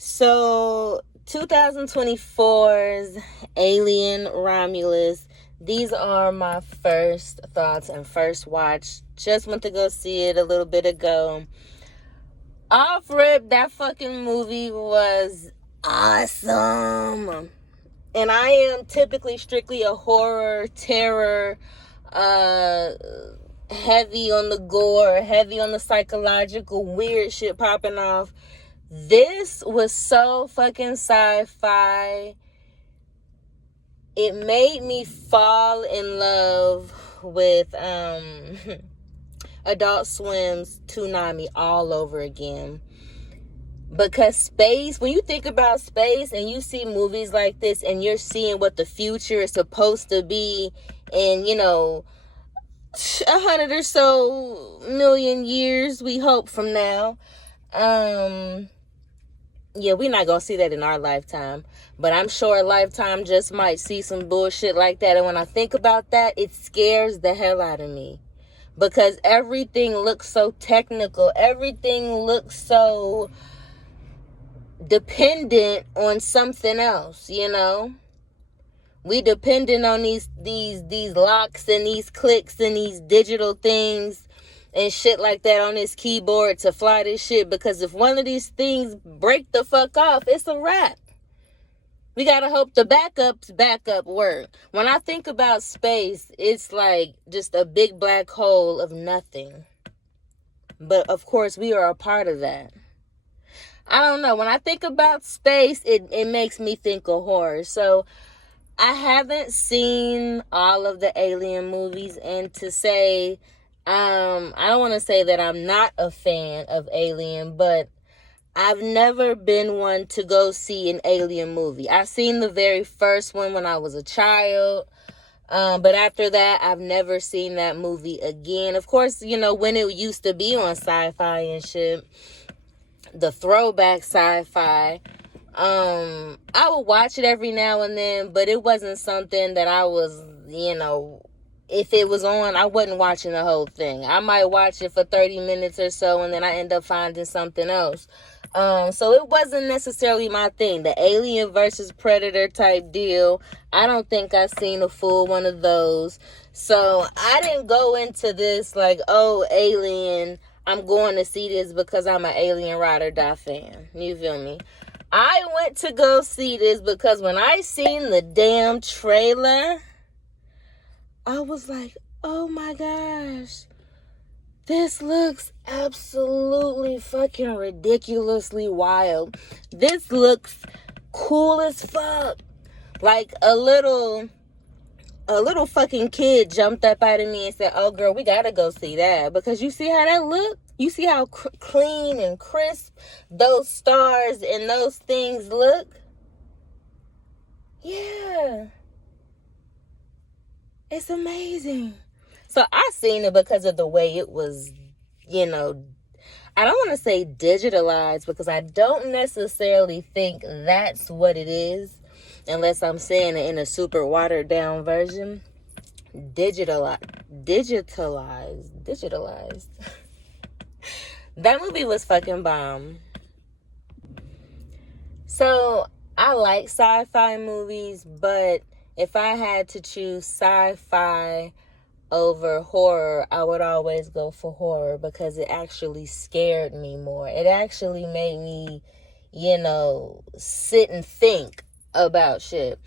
So 2024's Alien Romulus. These are my first thoughts and first watch. Just went to go see it a little bit ago. Off rip, that fucking movie was awesome. And I am typically strictly a horror, terror, heavy on the gore, heavy on the psychological, weird shit popping off. This was so fucking sci-fi. It made me fall in love with Adult Swim's Toonami all over again. Because space, when you think about space and you see movies like this and you're seeing what the future is supposed to be in, 100 or so million years, we hope, from now. Yeah, we're not going to see that in our lifetime. But I'm sure a lifetime just might see some bullshit like that. And when I think about that, it scares the hell out of me. Because everything looks so technical. Everything looks so dependent on something else, We dependent on these locks and these clicks and these digital things and shit like that on this keyboard to fly this shit, because if one of these things break the fuck off, it's a wrap. We gotta hope the backup work. When I think about space, it's like just a big black hole of nothing. But of course, we are a part of that. I don't know. When I think about space, it makes me think of horror. So I haven't seen all of the Alien movies, and to say, I don't want to say that I'm not a fan of Alien, but I've never been one to go see an Alien movie. I've seen the very first one when I was a child, but after that, I've never seen that movie again. Of course, when it used to be on Sci-Fi and shit, the throwback Sci-Fi, I would watch it every now and then, but it wasn't something that I was, if it was on, I wasn't watching the whole thing. I might watch it for 30 minutes or so, and then I end up finding something else. So it wasn't necessarily my thing. The Alien versus Predator type deal, I don't think I've seen a full one of those. So I didn't go into this like, oh, Alien, I'm going to see this because I'm an Alien Ride or Die fan. You feel me? I went to go see this because when I seen the damn trailer, I was like, oh my gosh, this looks absolutely fucking ridiculously wild. This looks cool as fuck. Like a little fucking kid jumped up out of me and said, oh girl, we gotta go see that. Because you see how that look? You see how clean and crisp those stars and those things look? Yeah. It's amazing. So I seen it because of the way it was, I don't want to say digitalized, because I don't necessarily think that's what it is, unless I'm saying it in a super watered down version. Digitalized. That movie was fucking bomb. So I like sci-fi movies, but if I had to choose sci-fi over horror, I would always go for horror, because it actually scared me more. It actually made me, sit and think about shit.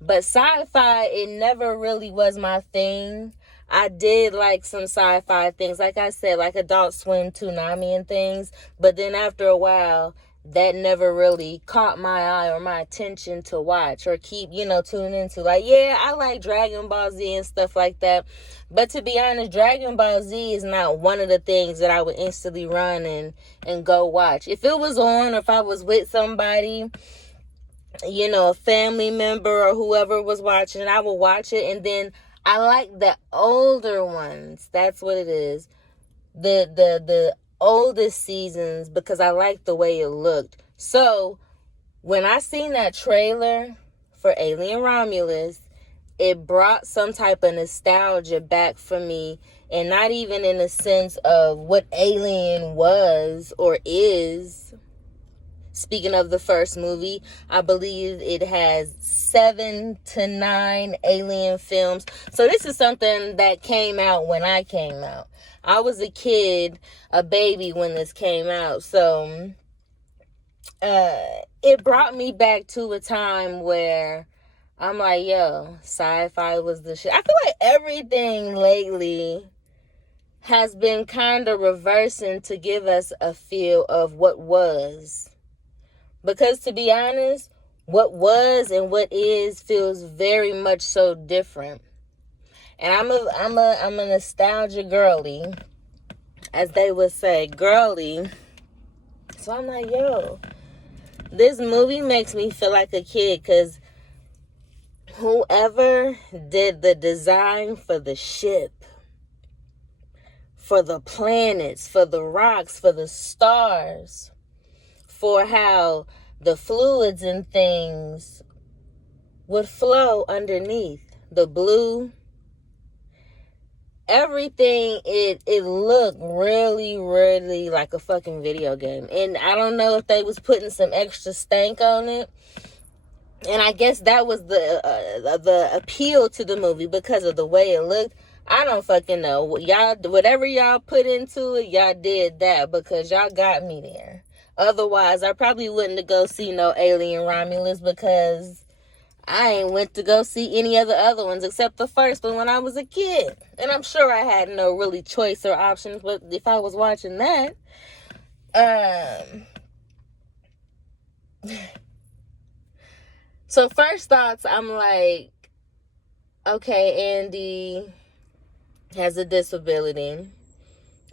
But sci-fi, it never really was my thing. I did like some sci-fi things, like I said, like Adult Swim, Toonami and things. But then after a while, that never really caught my eye or my attention to watch or keep, tuning into. Like, yeah, I like Dragon Ball Z and stuff like that. But to be honest, Dragon Ball Z is not one of the things that I would instantly run and go watch. If it was on, or if I was with somebody, a family member or whoever was watching it, I would watch it. And then I like the older ones. That's what it is. The oldest seasons, because I liked the way it looked. So when I seen that trailer for Alien Romulus, it brought some type of nostalgia back for me, and not even in the sense of what Alien was or is, Speaking of the first movie, I believe it has 7 to 9 Alien films. So this is something that came out when I came out. I was a kid, a baby when this came out. So it brought me back to a time where I'm like, yo, sci-fi was the shit. I feel like everything lately has been kind of reversing to give us a feel of what was. Because to be honest, what was and what is feels very much so different. And I'm a nostalgia girly, as they would say, girly. So I'm like, yo, this movie makes me feel like a kid, because whoever did the design for the ship, for the planets, for the rocks, for the stars, for how the fluids and things would flow underneath, the blue, everything, it looked really, really like a fucking video game. And I don't know if they was putting some extra stank on it. And I guess that was the appeal to the movie, because of the way it looked. I don't fucking know. Y'all, whatever y'all put into it, y'all did that, because y'all got me there. Otherwise, I probably wouldn't have go see no Alien Romulus, because I ain't went to go see any of the other ones except the first one when I was a kid. And I'm sure I had no really choice or options, but if I was watching that, so first thoughts, I'm like, okay, Andy has a disability.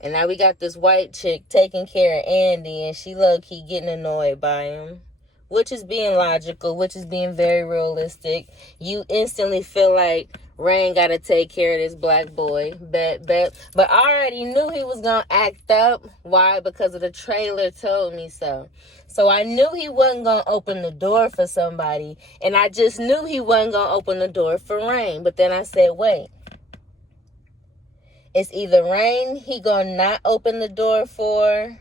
And now we got this white chick taking care of Andy, and she low-key getting annoyed by him. Which is being logical, which is being very realistic. You instantly feel like Rain got to take care of this black boy. Bet. But I already knew he was going to act up. Why? Because of the trailer told me so. So I knew he wasn't going to open the door for somebody. And I just knew he wasn't going to open the door for Rain. But then I said, wait. It's either Rain he going to not open the door for.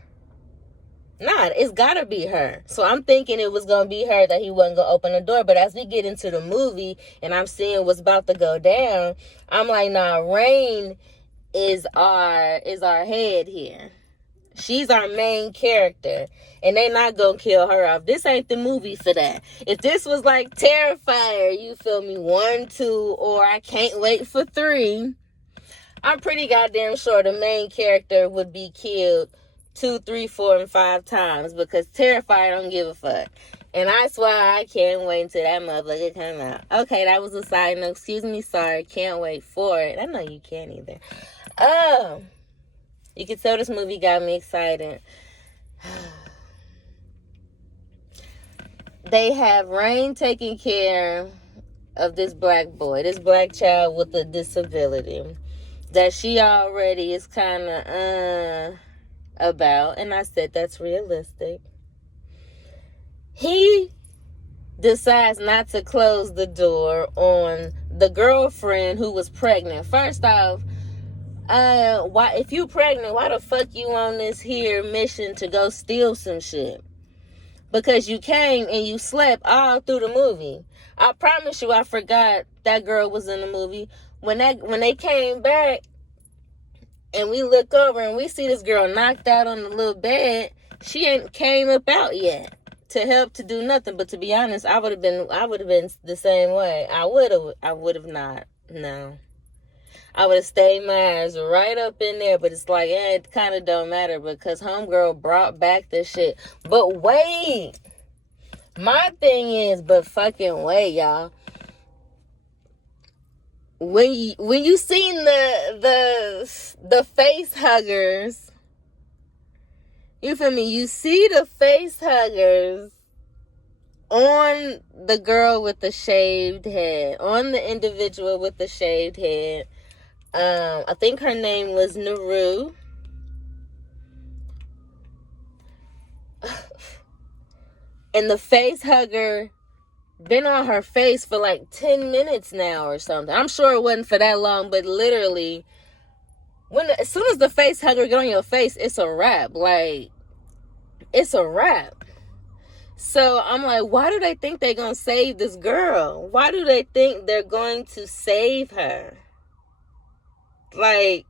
Nah, it's gotta be her. So I'm thinking it was gonna be her, that he wasn't gonna open the door. But as we get into the movie and I'm seeing what's about to go down, I'm like, nah, Rain is our head here. She's our main character. And they not gonna kill her off. This ain't the movie for that. If this was like Terrifier, you feel me, 1, 2, or I Can't Wait for 3, I'm pretty goddamn sure the main character would be killed 2, 3, 4, and 5 times, because Terrifier don't give a fuck. And I swear I can't wait until that motherfucker come out. Okay, that was a side note. Excuse me, sorry. Can't wait for it. I know you can't either. You can tell this movie got me excited. They have Rain taking care of this black boy, this black child with a disability that she already is kind of about, and I said that's realistic. He decides not to close the door on the girlfriend who was pregnant. First off, why, if you pregnant, why the fuck you on this here mission to go steal some shit? Because you came and you slept all through the movie. I promise you, I forgot that girl was in the movie. When they came back, and we look over and we see this girl knocked out on the little bed, she ain't came up out yet to help, to do nothing. But to be honest, I would have been the same way. I would have not. No. I would have stayed my ass right up in there. But it's like, it kind of don't matter, because homegirl brought back this shit. But wait. My thing is, but fucking wait, y'all. When you seen the face huggers, you feel me? You see the face huggers on the girl with the shaved head, on the individual with the shaved head. I think her name was Naru. And the face hugger been on her face for like 10 minutes now or something. I'm sure it wasn't for that long, but literally, as soon as the face hugger get on your face, it's a wrap. Like, it's a wrap. So I'm like, why do they think they're going to save this girl? Why do they think they're going to save her? Like,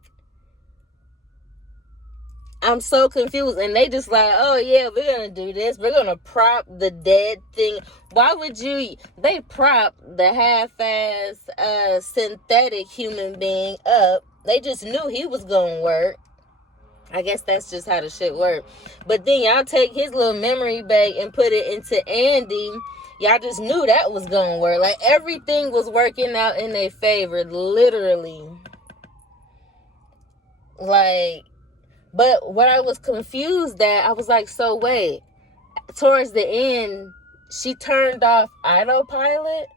I'm so confused. And they just like, oh yeah, we're going to do this. We're going to prop the dead thing. Why would you? They prop the half-ass synthetic human being up. They just knew he was going to work. I guess that's just how the shit work. But then y'all take his little memory bank and put it into Andy. Y'all just knew that was going to work. Like, everything was working out in their favor, literally. Like, but what I was confused at, I was like, so wait, towards the end, she turned off autopilot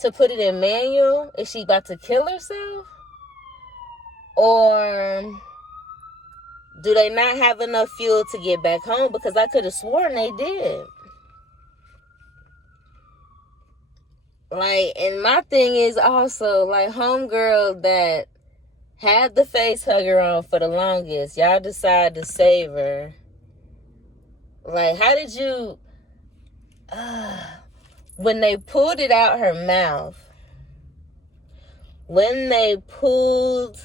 to put it in manual? Is she about to kill herself? Or do they not have enough fuel to get back home? Because I could have sworn they did. Like, and my thing is also, like, homegirl that had the face hugger on for the longest, y'all decide to save her. Like, how did you... when they pulled it out her mouth, when they pulled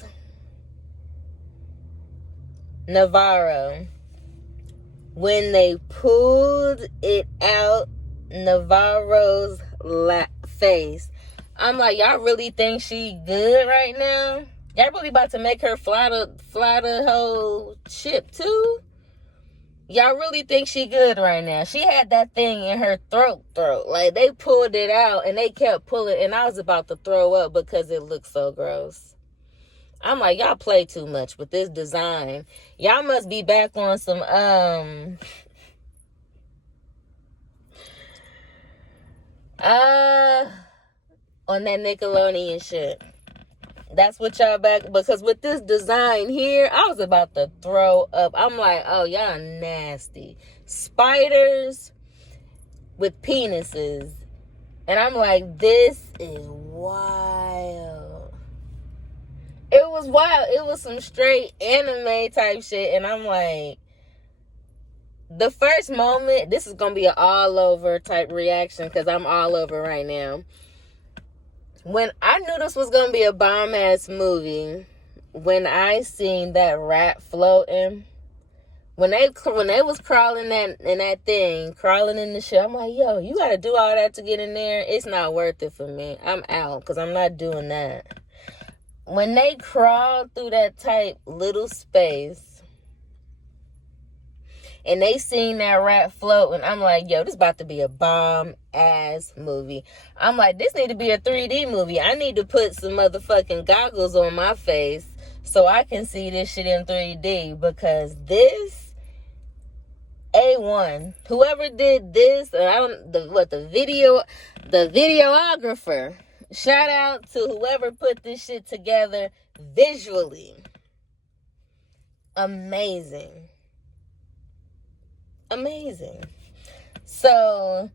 Navarro, when they pulled it out Navarro's face, I'm like, y'all really think she good right now? Y'all really about to make her fly the whole ship too? Y'all really think she good right now? She had that thing in her throat. Like, they pulled it out and they kept pulling, and I was about to throw up because it looked so gross. I'm like, y'all play too much with this design. Y'all must be back on some on that Nickelodeon shit. That's what y'all back, because with this design here, I was about to throw up. I'm like, oh, y'all nasty. Spiders with penises. And I'm like, this is wild. It was wild. It was some straight anime type shit. And I'm like, the first moment, this is going to be an all over type reaction because I'm all over right now. When I knew this was going to be a bomb-ass movie, when I seen that rat floating, when they was crawling in that thing, crawling in the shit, I'm like, yo, you got to do all that to get in there? It's not worth it for me. I'm out because I'm not doing that. When they crawled through that tight little space, and they seen that rat floating, I'm like, yo, this about to be a bomb-ass movie. I'm like, this need to be a 3D movie. I need to put some motherfucking goggles on my face so I can see this shit in 3D, because this, A1. Whoever did this, the videographer, shout out to whoever put this shit together visually. Amazing. So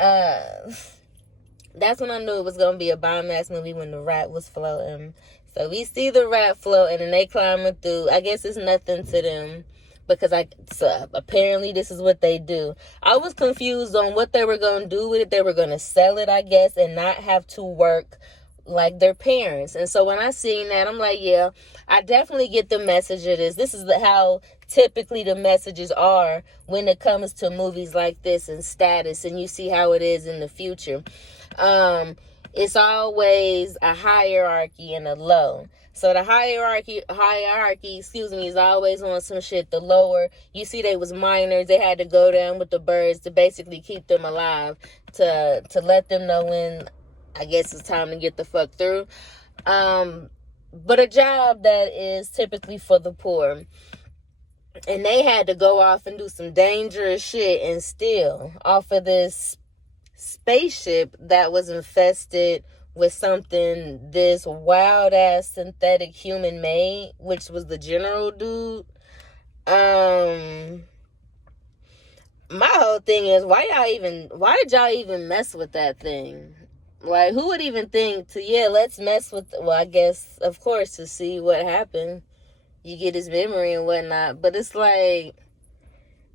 that's when I knew it was gonna be a bomb ass movie, when the rat was floating. So we see the rat floating and they climbing through. I guess it's nothing to them because apparently this is what they do. I was confused on what they were gonna do with it. They were gonna sell it, I guess, and not have to work like their parents. And so when I seen that, I'm like, yeah, I definitely get the message of this. This is how typically the messages are when it comes to movies like this and status, and you see how it is in the future. It's always a hierarchy and a low. So the hierarchy, is always on some shit. The lower, you see, they was minors. They had to go down with the birds to basically keep them alive, to let them know when, I guess, it's time to get the fuck through. But a job that is typically for the poor. And they had to go off and do some dangerous shit and steal off of this spaceship that was infested with something this wild ass synthetic human made, which was the general dude. My whole thing is, why did y'all even mess with that thing? Like, who would even think let's mess with, well, I guess, of course, to see what happened. You get his memory and whatnot. But it's like,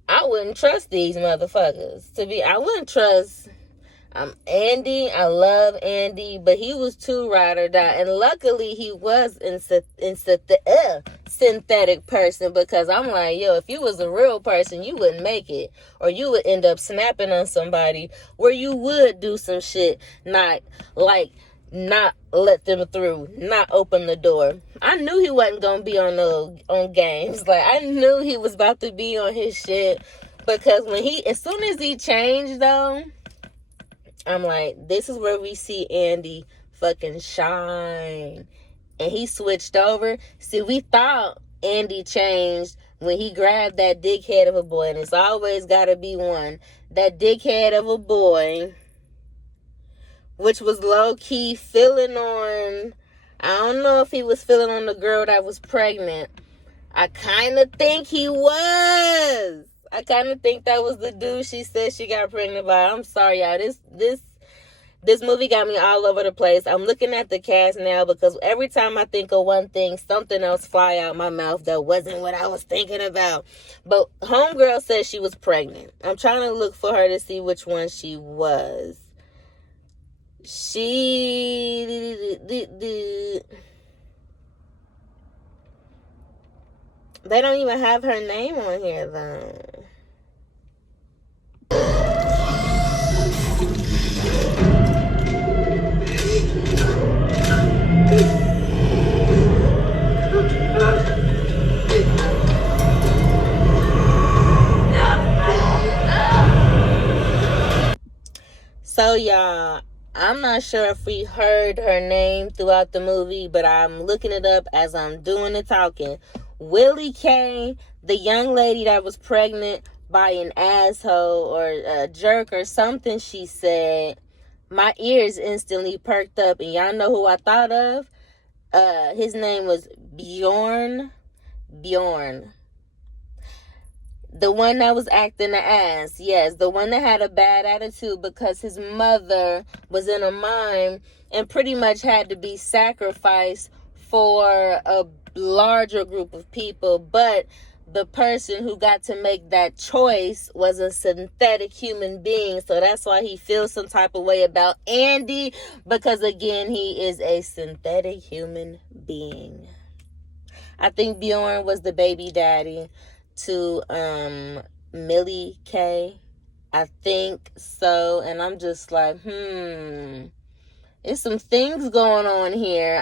I wouldn't trust these motherfuckers. I wouldn't trust Andy. I love Andy, but he was too ride or die. And luckily he was synthetic person, because I'm like, yo, if you was a real person, you wouldn't make it. Or you would end up snapping on somebody where you would do some shit, not let them through, not open the door. I knew he wasn't gonna be on games. Like, I knew he was about to be on his shit, because as soon as he changed though, I'm like, this is where we see Andy fucking shine. And he switched over. See, we thought Andy changed when he grabbed that dickhead of a boy, and it's always gotta be one. That dickhead of a boy, which was low-key feeling on, I don't know if he was feeling on the girl that was pregnant. I kind of think he was. I kind of think that was the dude she said she got pregnant by. I'm sorry, y'all. This movie got me all over the place. I'm looking at the cast now, because every time I think of one thing, something else fly out my mouth that wasn't what I was thinking about. But homegirl said she was pregnant. I'm trying to look for her to see which one she was. They don't even have her name on here though. So y'all, I'm not sure if we heard her name throughout the movie, but I'm looking it up as I'm doing the talking. Willie K, the young lady that was pregnant by an asshole or a jerk or something she said, my ears instantly perked up, and y'all know who I thought of? His name was Bjorn. The one that was acting the ass. Yes, the one that had a bad attitude because his mother was in a mine and pretty much had to be sacrificed for a larger group of people. But the person who got to make that choice was a synthetic human being. So that's why he feels some type of way about Andy, because again, he is a synthetic human being. I think Bjorn was the baby daddy to Millie K. I think so. And I'm just like, there's some things going on here.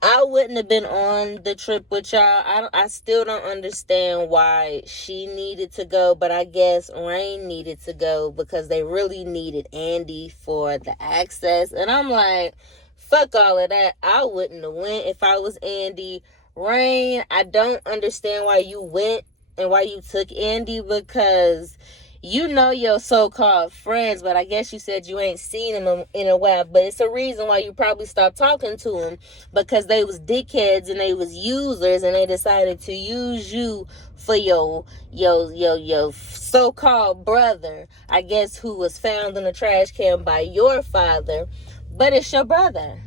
I wouldn't have been on the trip with y'all. I still don't understand why she needed to go, but I guess Rain needed to go because they really needed Andy for the access. And I'm like, fuck all of that. I wouldn't have went if I was Andy. Rain, I don't understand why you went and why you took Andy, because you know your so-called friends, but I guess you said you ain't seen them in a while. But it's a reason why you probably stopped talking to them, because they was dickheads and they was users, and they decided to use you for your so-called brother, I guess, who was found in a trash can by your father, but it's your brother.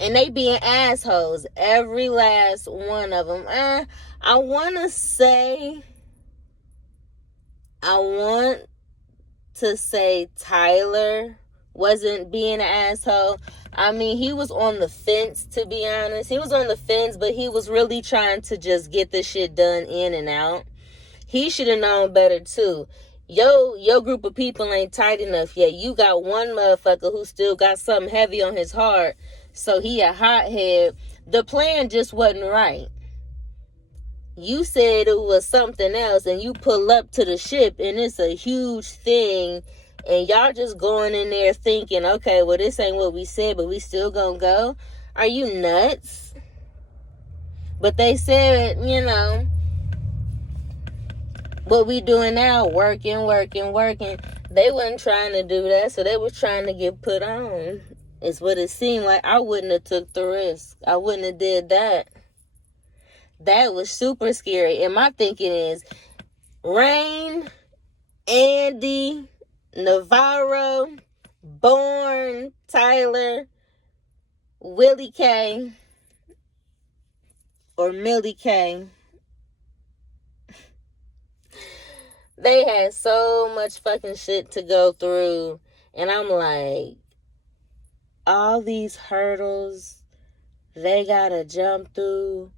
And they being assholes, every last one of them. I want to say Tyler wasn't being an asshole. I mean, he was on the fence, to be honest. He was on the fence, but he was really trying to just get the shit done in and out. He should have known better, too. Your group of people ain't tight enough yet. You got one motherfucker who still got something heavy on his heart, so he a hothead. The plan just wasn't right. You said it was something else, and you pull up to the ship, and it's a huge thing, and y'all just going in there thinking, okay, well, this ain't what we said, but we still gonna go? Are you nuts? But they said, what we doing now, working. They wasn't trying to do that, so they was trying to get put on. It's what it seemed like. I wouldn't have took the risk. I wouldn't have did that. That was super scary. And my thinking is, Rain, Andy, Navarro, Bourne, Tyler, Willie K. or Millie K. They had so much fucking shit to go through. And I'm like, all these hurdles they gotta jump through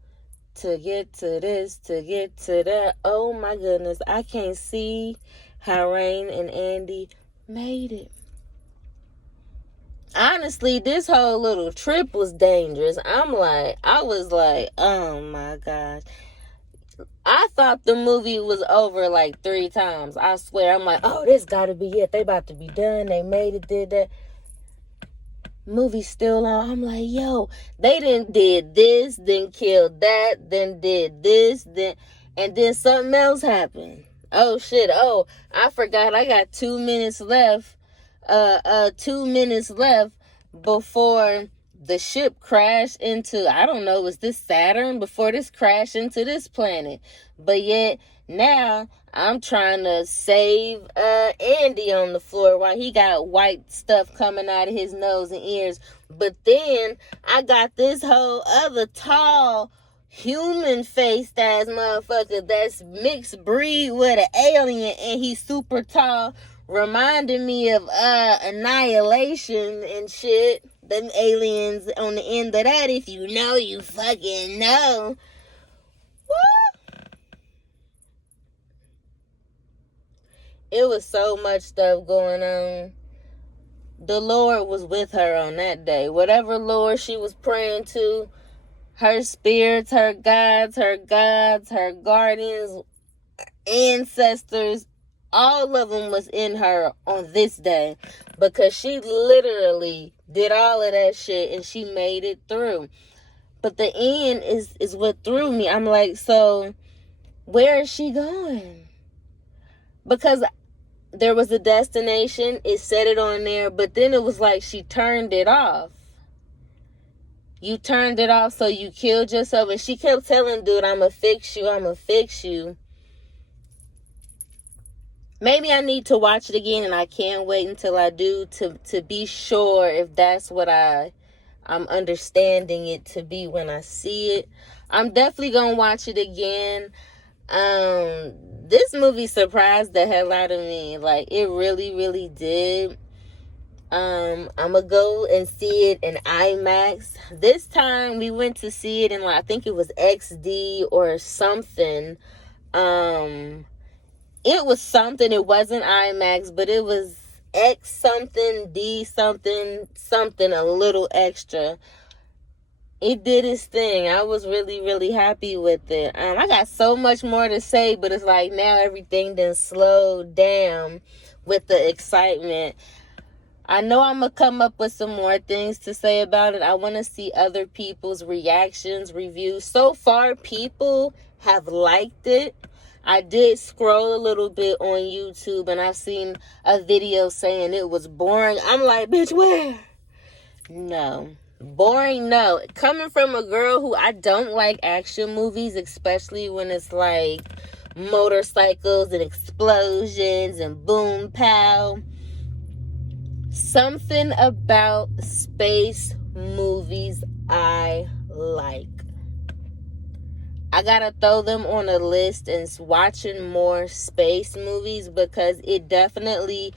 to get to this, to get to that. Oh my goodness. I can't see how Rain and Andy made it. Honestly, this whole little trip was dangerous. I was like, oh my gosh. I thought the movie was over like 3 times. I swear. I'm like, oh, this gotta be it. They about to be done. They made it, did that. Movie still on. I'm like, yo, they did this, then killed that, then did this, and then something else happened. Oh shit. Oh, I forgot I got 2 minutes left. 2 minutes left before the ship crashed into, I don't know, was this Saturn? Before this crashed into this planet. But yet now I'm trying to save Andy on the floor while he got white stuff coming out of his nose and ears. But then I got this whole other tall human faced ass motherfucker that's mixed breed with an alien, and he's super tall, reminding me of Annihilation and shit. Them aliens on the end of that, if you know, you fucking know. What? It was so much stuff going on. The Lord was with her on that day. Whatever Lord she was praying to, her spirits, her gods, her guardians, ancestors, all of them was in her on this day, because she literally did all of that shit and she made it through. But the end is what threw me. I'm like, so where is she going? Because there was a destination, it said it on there, but then it was like she turned it off. You turned it off, so you killed yourself. And she kept telling dude, I'ma fix you. Maybe I need to watch it again, and I can't wait until I do to be sure if that's what I'm understanding it to be when I see it. I'm definitely gonna watch it again. This movie surprised the hell out of me. Like, it really, really did. I'm gonna go and see it in IMAX. This time we went to see it in, like, I think it was XD or something. It was something. It wasn't IMAX, but it was X something, D something, a little extra. It did its thing. I was really, really happy with it. I got so much more to say, but it's like now everything done slowed down with the excitement. I know I'm going to come up with some more things to say about it. I want to see other people's reactions, reviews. So far, people have liked it. I did scroll a little bit on YouTube, and I've seen a video saying it was boring. I'm like, bitch, where? No. Boring, no. Coming from a girl who I don't like action movies, especially when it's like motorcycles and explosions and boom pow. Something about space movies I like. I gotta throw them on a list and watching more space movies, because it definitely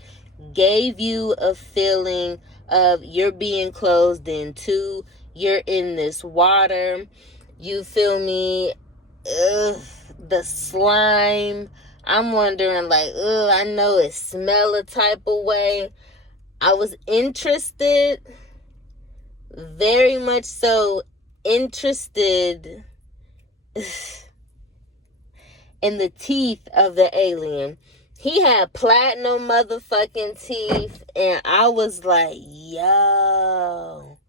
gave you a feeling of you're being closed into, you're in this water, you feel me? The slime. I'm wondering, like, I know it smell a type of way. I was interested, very much so interested in the teeth of the alien. He had platinum motherfucking teeth, and I was like, yo,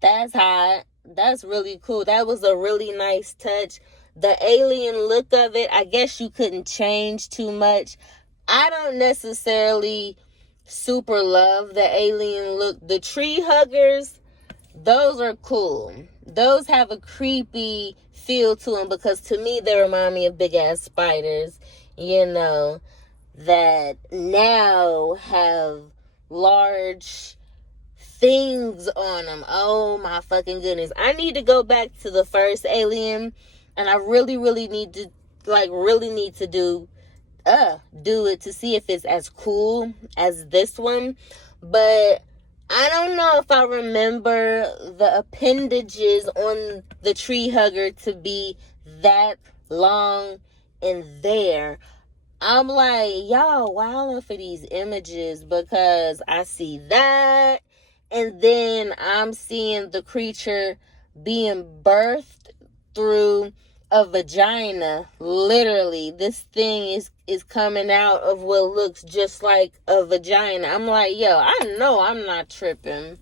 that's hot. That's really cool. That was a really nice touch. The alien look of it, I guess you couldn't change too much. I don't necessarily super love the alien look. The tree huggers, those are cool. Those have a creepy feel to them, because to me they remind me of big ass spiders, you know, that now have large things on them. Oh my fucking goodness. I need to go back to the first Alien, and I really need to do it to see if it's as cool as this one. But I don't know if I remember the appendages on the tree hugger to be that long in there. I'm like, y'all wilding for these images, because I see that, and then I'm seeing the creature being birthed through a vagina. Literally, this thing is coming out of what looks just like a vagina. I'm like, yo, I know I'm not tripping,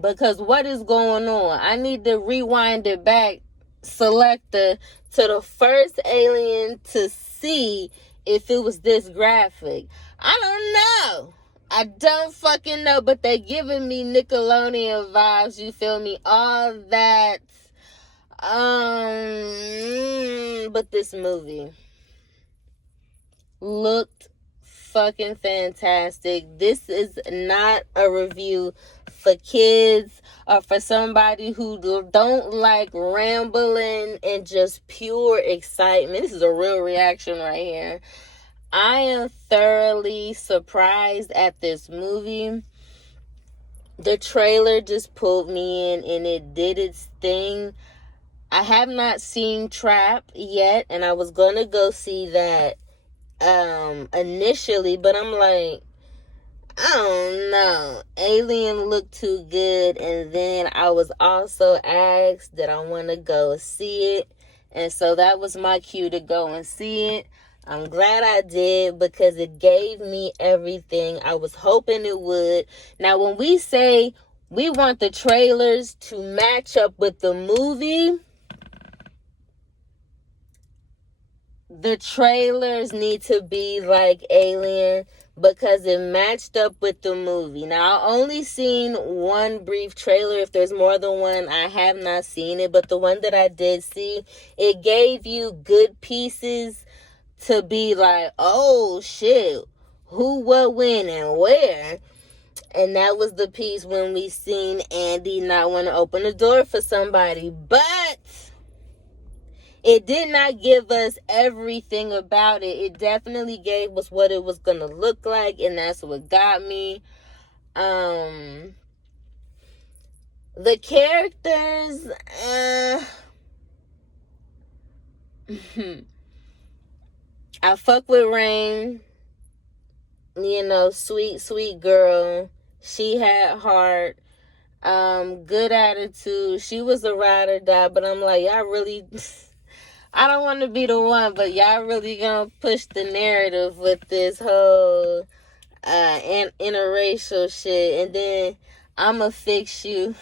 because what is going on? I need to rewind it back, selector, to the first Alien to see if it was this graphic. I don't know. I don't fucking know, but they giving me Nickelodeon vibes, you feel me? All that. But this movie looked fucking fantastic. This is not a review for kids or for somebody who don't like rambling and just pure excitement. This is a real reaction right here. I am thoroughly surprised at this movie. The trailer just pulled me in and it did its thing. I have not seen Trap yet, and I was gonna go see that initially, but I'm like, I don't know. Alien looked too good, and then I was also asked that I want to go see it, and so that was my cue to go and see it. I'm glad I did, because it gave me everything I was hoping it would. Now, when we say we want the trailers to match up with the movie, the trailers need to be like Alien, because it matched up with the movie. Now, I only seen one brief trailer. If there's more than one, I have not seen it. But the one that I did see, it gave you good pieces to be like, oh shit, who, what, when, and where. And that was the piece when we seen Andy not want to open the door for somebody. But it did not give us everything about it. It definitely gave us what it was going to look like, and that's what got me. The characters, I fuck with Rain. You know, sweet girl. She had heart. Good attitude. She was a ride or die, but I'm like, y'all really... I don't want to be the one, but y'all really gonna push the narrative with this whole interracial shit. And then I'ma fix you.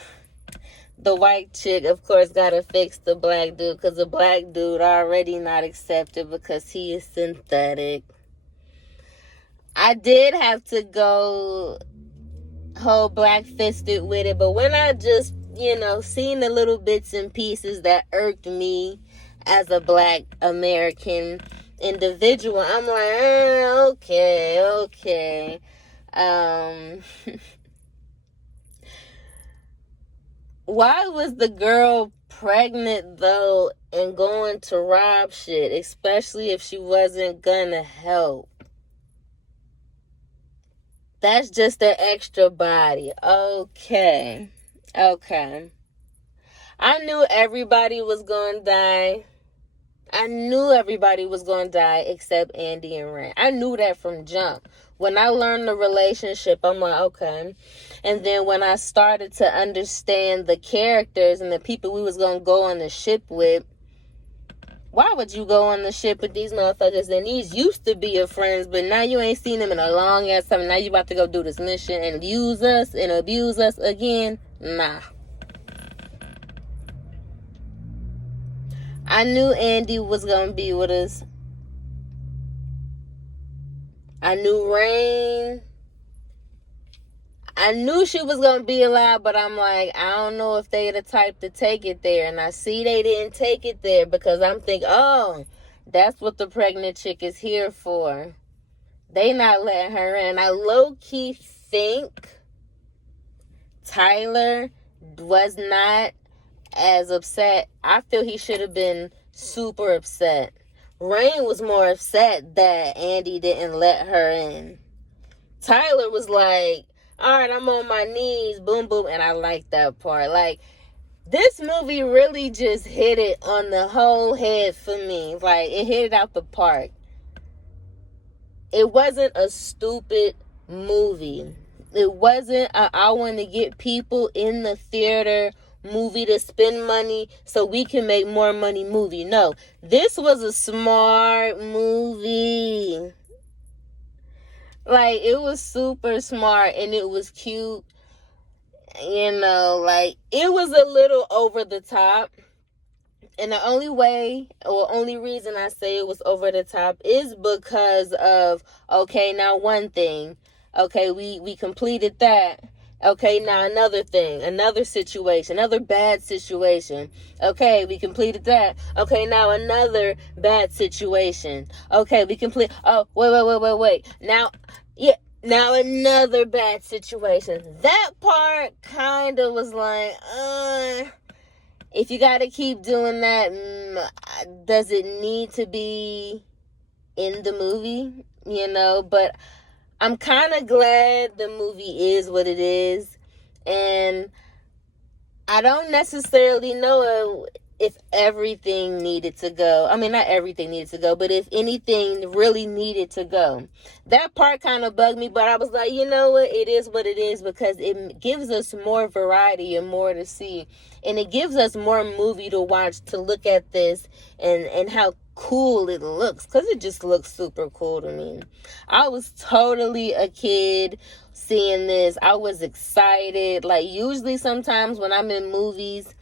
The white chick, of course, gotta fix the black dude, because the black dude already not accepted because he is synthetic. I did have to go whole black-fisted with it, but when I just, seen the little bits and pieces that irked me as a black American individual, I'm like, okay. Why was the girl pregnant, though, and going to rob shit, especially if she wasn't gonna help? That's just an extra body. Okay. I knew everybody was gonna die. Except Andy and Ren. I knew that from jump. When I learned the relationship, I'm like, okay. And then when I started to understand the characters and the people we was going to go on the ship with, why would you go on the ship with these motherfuckers? And these used to be your friends, but now you ain't seen them in a long ass time. Now you about to go do this mission and use us and abuse us again? Nah. I knew Andy was going to be with us. I knew Rain. I knew she was going to be alive, but I'm like, I don't know if they the type to take it there. And I see they didn't take it there, because I'm thinking, oh, that's what the pregnant chick is here for. They not letting her in. I low-key think Tyler was not as upset. I feel he should have been super upset. Rain was more upset that Andy didn't let her in. Tyler was like, all right, I'm on my knees, boom, boom. And I like that part. Like, this movie really just hit it on the whole head for me. Like, it hit it out the park. It wasn't a stupid movie. It wasn't I want to get people in the theater movie to spend money so we can make more money movie. No, this was a smart movie. Like, it was super smart and it was cute. You know, like, it was a little over the top. And the only way or only reason I say it was over the top is because of, okay, now one thing. Okay, we completed that. Okay, now another thing, another situation, another bad situation. Okay, we completed that. Okay, now another bad situation. Okay, we complete. Oh, wait. Now, yeah, now another bad situation. That part kind of was like, if you got to keep doing that, does it need to be in the movie? You know, but I'm kind of glad the movie is what it is. And I don't necessarily know if everything needed to go. I mean, not everything needed to go, but if anything really needed to go. That part kind of bugged me, but I was like, you know what? It is what it is because it gives us more variety and more to see. And it gives us more movie to watch, to look at this and how cool it looks, because it just looks super cool to me. I was totally a kid seeing this. I was excited. Like, usually sometimes when I'm in movies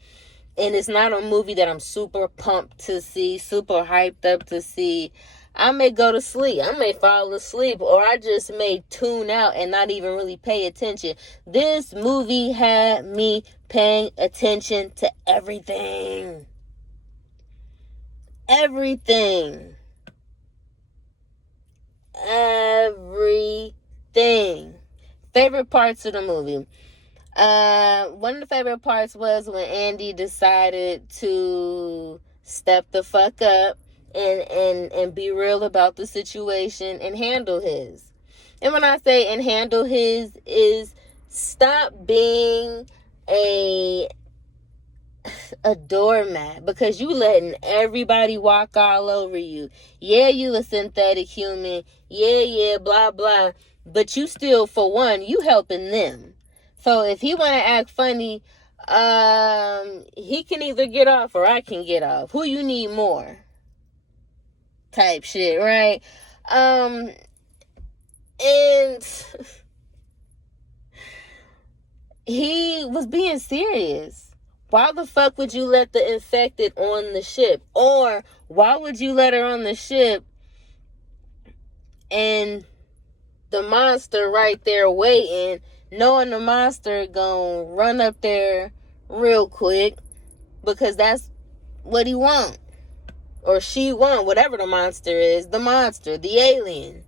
and it's not a movie that I'm super pumped to see, super hyped up to see, I may go to sleep. I may fall asleep, or I just may tune out and not even really pay attention. This movie had me paying attention to everything. Everything. Favorite parts of the movie. One of the favorite parts was when Andy decided to step the fuck up and be real about the situation and handle his. And when I say and handle his, is stop being a doormat, because you letting everybody walk all over you. Yeah, you a synthetic human. Yeah, blah, blah. But you still, for one, you helping them. So if he want to act funny, he can either get off or I can get off. Who you need more? Type shit, right? And he was being serious. Why the fuck would you let the infected on the ship? Or why would you let her on the ship and the monster right there waiting, knowing the monster gonna run up there real quick because that's what he want, or she want, whatever the monster is, the alien.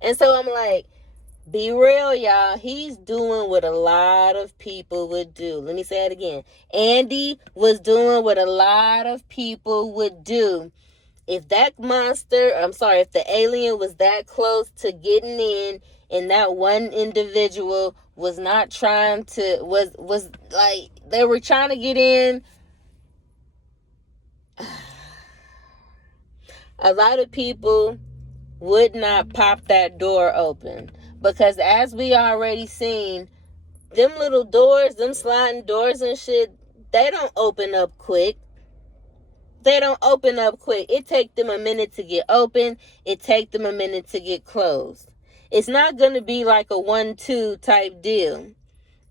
And so I'm like, be real, y'all. He's doing what a lot of people would do. Let me say it again. Andy was doing what a lot of people would do. If that if the alien was that close to getting in, and that one individual was not trying to, was like, they were trying to get in, a lot of people would not pop that door open. Because as we already seen, them little doors, them sliding doors and shit, they don't open up quick. It take them a minute to get open. It take them a minute to get closed. It's not going to be like a 1-2 type deal.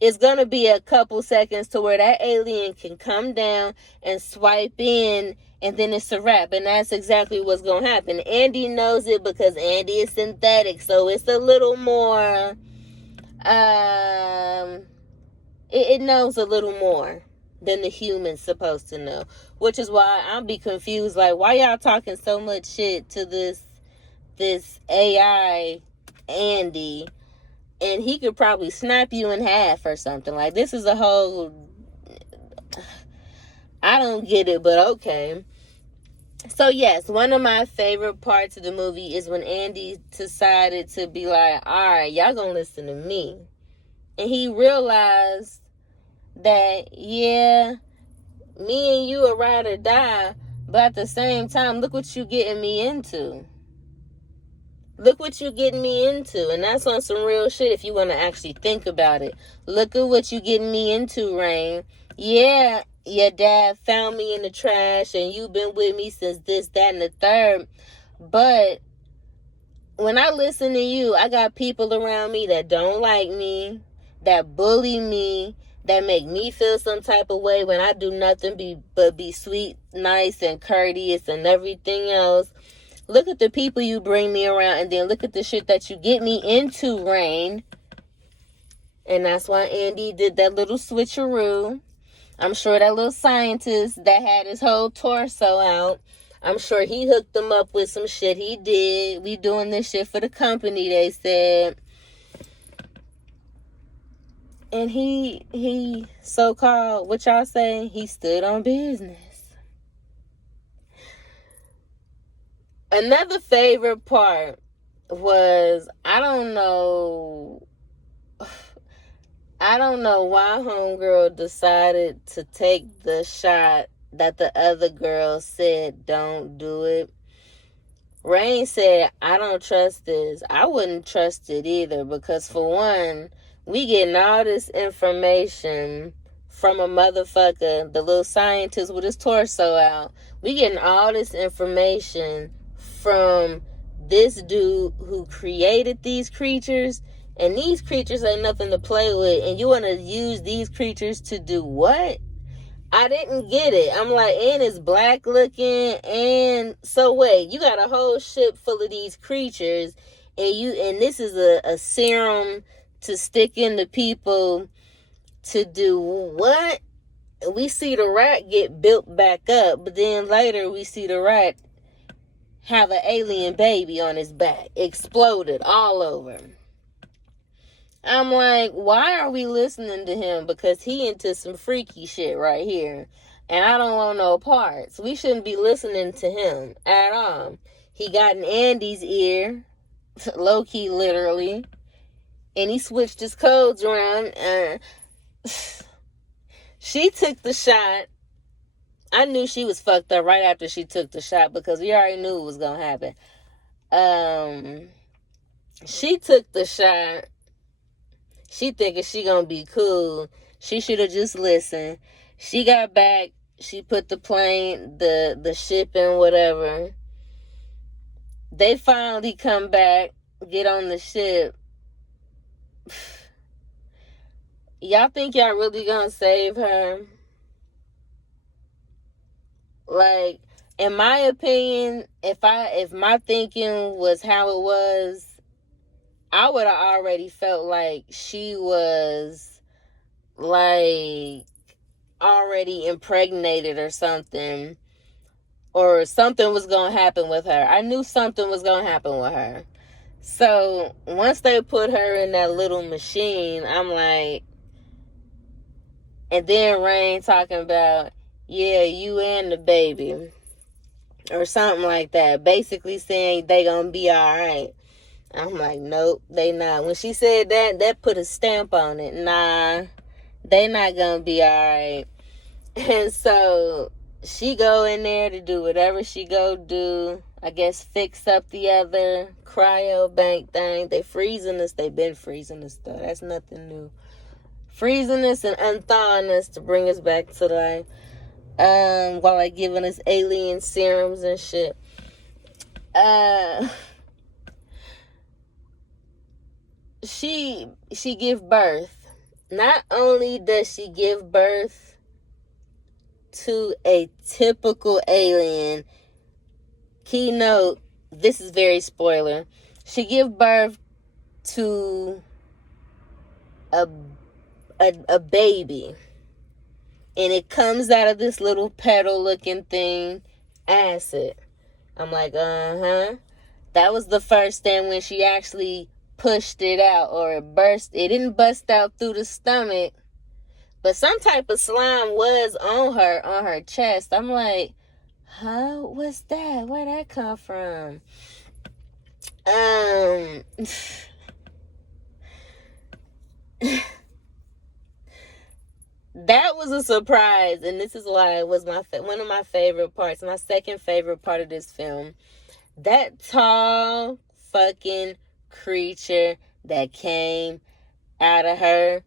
It's going to be a couple seconds to where that alien can come down and swipe in, and then it's a wrap. And that's exactly what's going to happen. Andy knows it because Andy is synthetic. So it's a little more, it knows a little more than the human's supposed to know. Which is why I'll be confused. Like, why y'all talking so much shit to this AI Andy? and he could probably snap you in half or something. Like, this is a whole, I don't get it, but okay. So yes, one of my favorite parts of the movie is when Andy decided to be like, all right, y'all gonna listen to me. And he realized that, yeah, me and you are ride or die, but at the same time, look what you getting me into. Look what you getting me into. And that's on some real shit if you want to actually think about it. Look at what you getting me into, Rain. Yeah, your dad found me in the trash and you've been with me since this, that, and the third. But when I listen to you, I got people around me that don't like me, that bully me, that make me feel some type of way when I do nothing but be sweet, nice, and courteous and everything else. Look at the people you bring me around, and then look at the shit that you get me into, Rain. And that's why Andy did that little switcheroo. I'm sure that little scientist that had his whole torso out, I'm sure he hooked them up with some shit he did. We doing this shit for the company, they said. And he so-called, what y'all say, he stood on business. Another favorite part was, I don't know why homegirl decided to take the shot that the other girl said don't do it. Rain said, I don't trust this. I wouldn't trust it either, because for one, we getting all this information from a motherfucker, the little scientist with his torso out. We getting all this information from this dude who created these creatures, and these creatures ain't nothing to play with, and you want to use these creatures to do what? I didn't get it. I'm like, and it's black looking, and so wait, you got a whole ship full of these creatures, and this is a serum to stick into people to do what? We see the rat get built back up, but then later we see the rat have an alien baby on his back, exploded all over. I'm like, why are we listening to him? Because he into some freaky shit right here. And I don't want no parts. We shouldn't be listening to him at all. He got in Andy's ear, low-key literally. And he switched his codes around. She took the shot. I knew she was fucked up right after she took the shot, because we already knew it was going to happen. She took the shot. She thinking she gonna be cool. She should have just listened. She got back. She put the plane, the ship in, whatever. They finally come back, get on the ship. Y'all think y'all really gonna save her? Like, in my opinion, if my thinking was how it was, I would have already felt like she was, like, already impregnated or something was going to happen with her. I knew something was going to happen with her. So, once they put her in that little machine, I'm like, and then Rain talking about, yeah, you and the baby, or something like that, basically saying they going to be all right. I'm like, nope, they not. When she said that put a stamp on it. Nah, they not gonna be all right. And so she go in there to do whatever she go do. I guess fix up the other cryo bank thing. They freezing us. They been freezing us though. That's nothing new. Freezing us and unthawing us to bring us back to life. While they giving us alien serums and shit. She give birth. Not only does she give birth to a typical alien, keynote, this is very spoiler, she give birth to a baby, and it comes out of this little petal looking thing, acid. I'm like, that was the first thing when she actually pushed it out, or it didn't bust out through the stomach, but some type of slime was on her chest. I'm like, huh? What's that? Where'd that come from? That was a surprise, and this is why it was one of my favorite parts. My second favorite part of this film. That tall fucking creature that came out of her,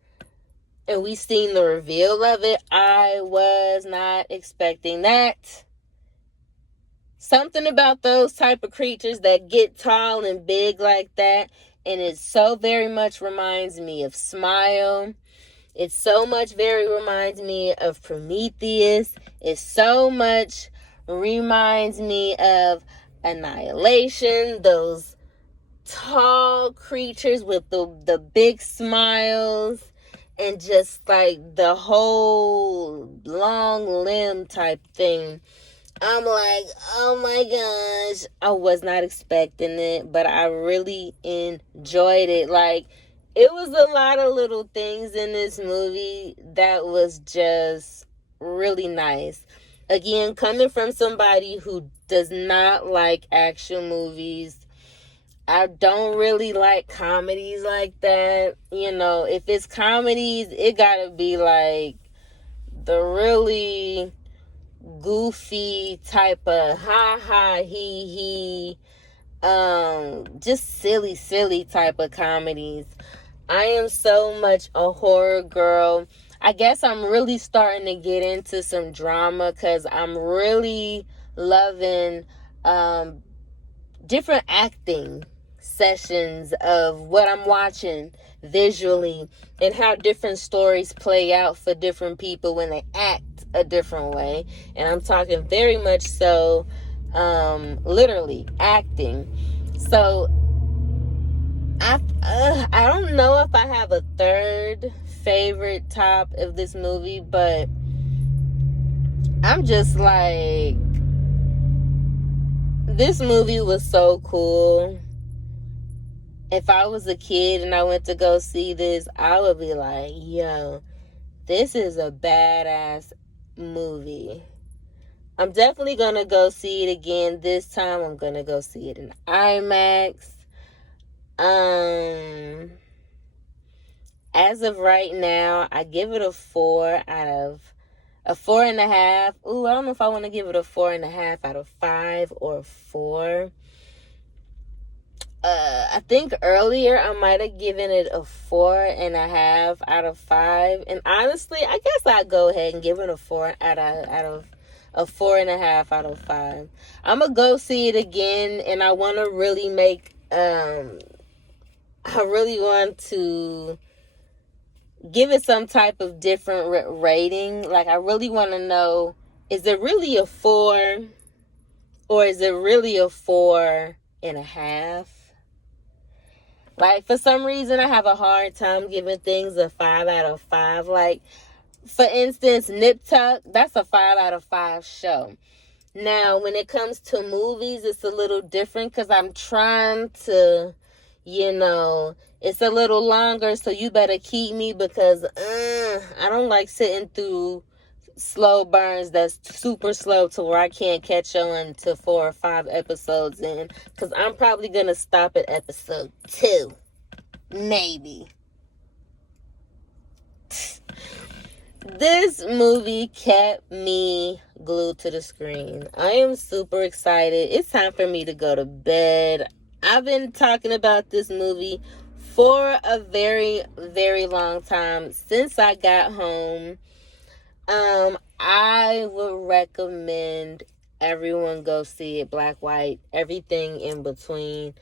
and we seen the reveal of it. I was not expecting that. Something about those type of creatures that get tall and big like that, and it so very much reminds me of Smile. It so much very reminds me of Prometheus. It so much reminds me of Annihilation. Those tall creatures with the big smiles and just like the whole long limb type thing. I'm like, oh my gosh, I was not expecting it, but I really enjoyed it. Like, it was a lot of little things in this movie that was just really nice. Again, coming from somebody who does not like action movies, I don't really like comedies like that. You know, if it's comedies, it gotta be like the really goofy type of ha ha he just silly type of comedies. I am so much a horror girl. I guess I'm really starting to get into some drama because I'm really loving different acting sessions of what I'm watching visually and how different stories play out for different people when they act a different way. And I'm talking very much so literally acting. So I don't know if I have a third favorite top of this movie, but I'm just like, this movie was so cool. If I was a kid and I went to go see this, I would be like, yo, this is a badass movie. I'm definitely going to go see it again. This time I'm going to go see it in IMAX. As of right now, I give it a 4 out of a 4.5. Ooh, I don't know if I want to give it a 4.5 out of 5 or 4. I think earlier I might have given it a 4.5 out of 5. And honestly, I guess I'll go ahead and give it a 4 out of a 4.5 out of 5. I'm gonna go see it again, and I want to really make I really want to give it some type of different rating. Like, I really want to know, is it really a 4 or is it really a 4.5? Like, for some reason, I have a hard time giving things a 5 out of 5. Like, for instance, Nip Tuck, that's a 5 out of 5 show. Now, when it comes to movies, it's a little different because I'm trying to, it's a little longer, so you better keep me because I don't like sitting through slow burns that's super slow to where I can't catch on to 4 or 5 episodes in, because I'm probably going to stop at episode 2. Maybe. This movie kept me glued to the screen. I am super excited. It's time for me to go to bed. I've been talking about this movie for a very, very long time. Since I got home, I would recommend everyone go see it. Black, white, everything in between.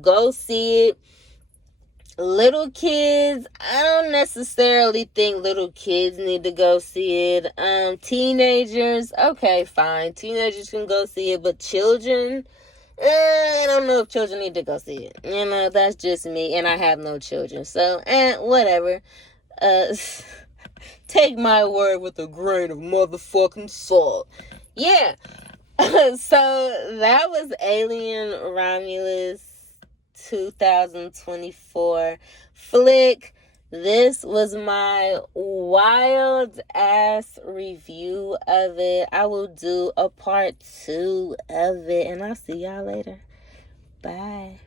Go see it. Little kids, I don't necessarily think little kids need to go see it. Teenagers, okay, fine. Teenagers can go see it, but children, I don't know if children need to go see it. That's just me, and I have no children. So, whatever. Take my word with a grain of motherfucking salt. Yeah. So, that was Alien Romulus 2024 flick. This was my wild ass review of it. I will do a part 2 of it, and I'll see y'all later. Bye.